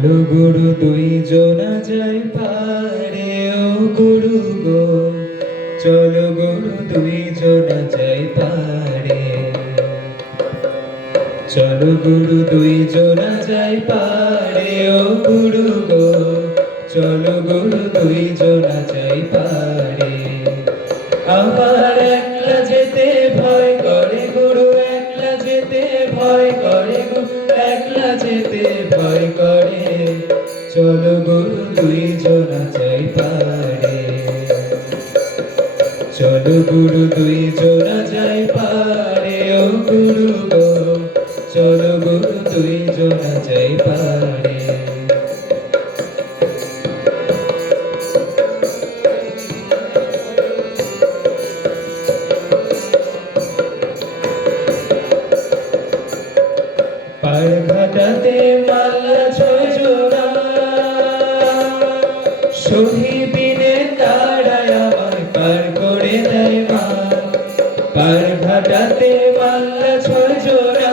চলো গুরু দুই জনা যাই পারে ও গুরু গো। চলো গুরু দুই জনা যাই পারে চলো গুরু দুই জনা যাই পারে ও গুরু গো। চলো গুরু দুই জনা যাই পারে আমার একলা যেতে ভয় করে গুরু, একলা যেতে ভয় করে গুরু। একলা যেতে ভয় করে। চলো গুরু দুই জনা যাই পারে চলো গুরু দুই জোড়া যাই পারে ও গুরু গো, চলো গুরু দুই জোড়া যাই পার পার ঘাটাতে মালা ছয় জোড়া।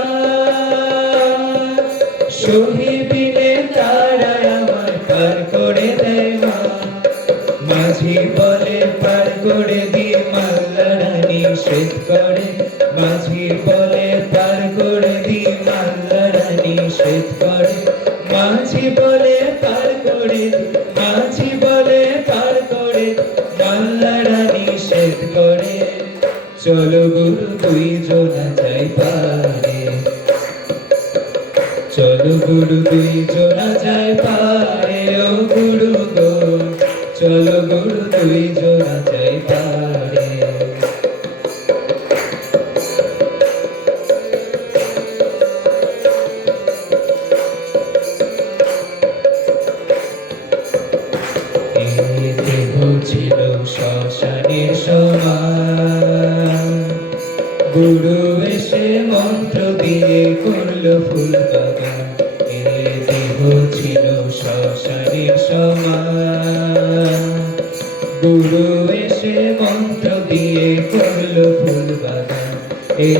শহীদিনে তারায় আমায় পার করে দেয় মা। মাঝি বলে, পার করে দিয়ে মাল্লা রানী শ্বেত করে। মাঝি বলে, পার করে দিয়ে মাল্লা রানী করে। মাঝি বলে, পার করে মাঝি গুরু দুই জোড়া যাই পারে ও গুরু গো। চলো গুরু দুই জোড়া যাই পারে ছিল শ্মশানের সমান গুরু এসে মন্ত্র দিয়ে করল ফুল বাগান। শ্মশানের সমান। গুরু এসে মন্ত্র দিয়ে করল ফুল বাগান এ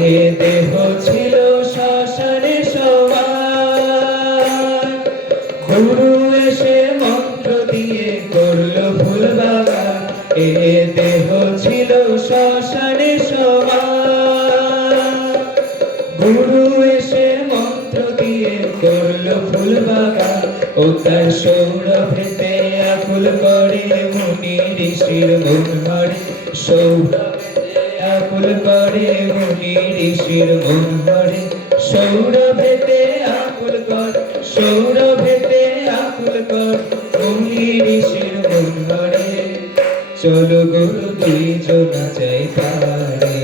দেহ ছিল শ্মশানের সমান। গুরু এসে মন্ত্র দিয়ে করল ফুল বাগান এ দেহ ছিল শ্মশানে সমান। গুরু এসে মন্ত্র দিয়ে করল ফুল বাগান ও তার সৌরভেতে আকুল করে মুনি ঋষির হরে সৌরভেতে আকুল করে মুনি ঋষির হরে সৌরভেতে আকুল কর সৌরভেতে আকুল কর, মুনি ঋষির হরে চলো গুরু দুই জনা যাই পারে।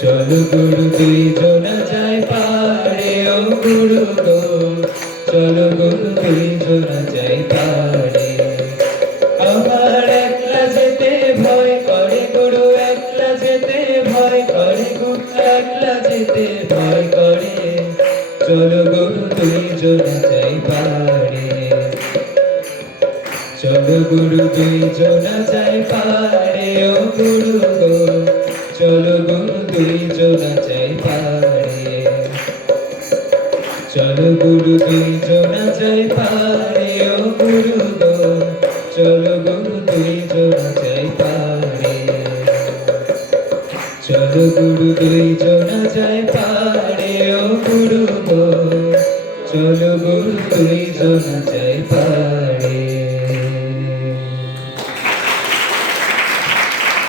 চলো গুরু দুই জনা যাই পারে। ও গুরু গো চলো গুরু দুই জনা যাই আমার একলা যেতে ভয় করে গুরু, একলা যেতে ভয় করে গুরু চলো গুরু দুই জনা যাই পারে ও চলো গুরু দুই জনা যাই পারে চলো গুরু দুই জনা যাই পারে ও গুরু চলো গুরু দুই জনা যাই পারে চলো গুরু দুই জনা যাই পারে ও গুরু চলো গুরু দুই জনা যাই পারে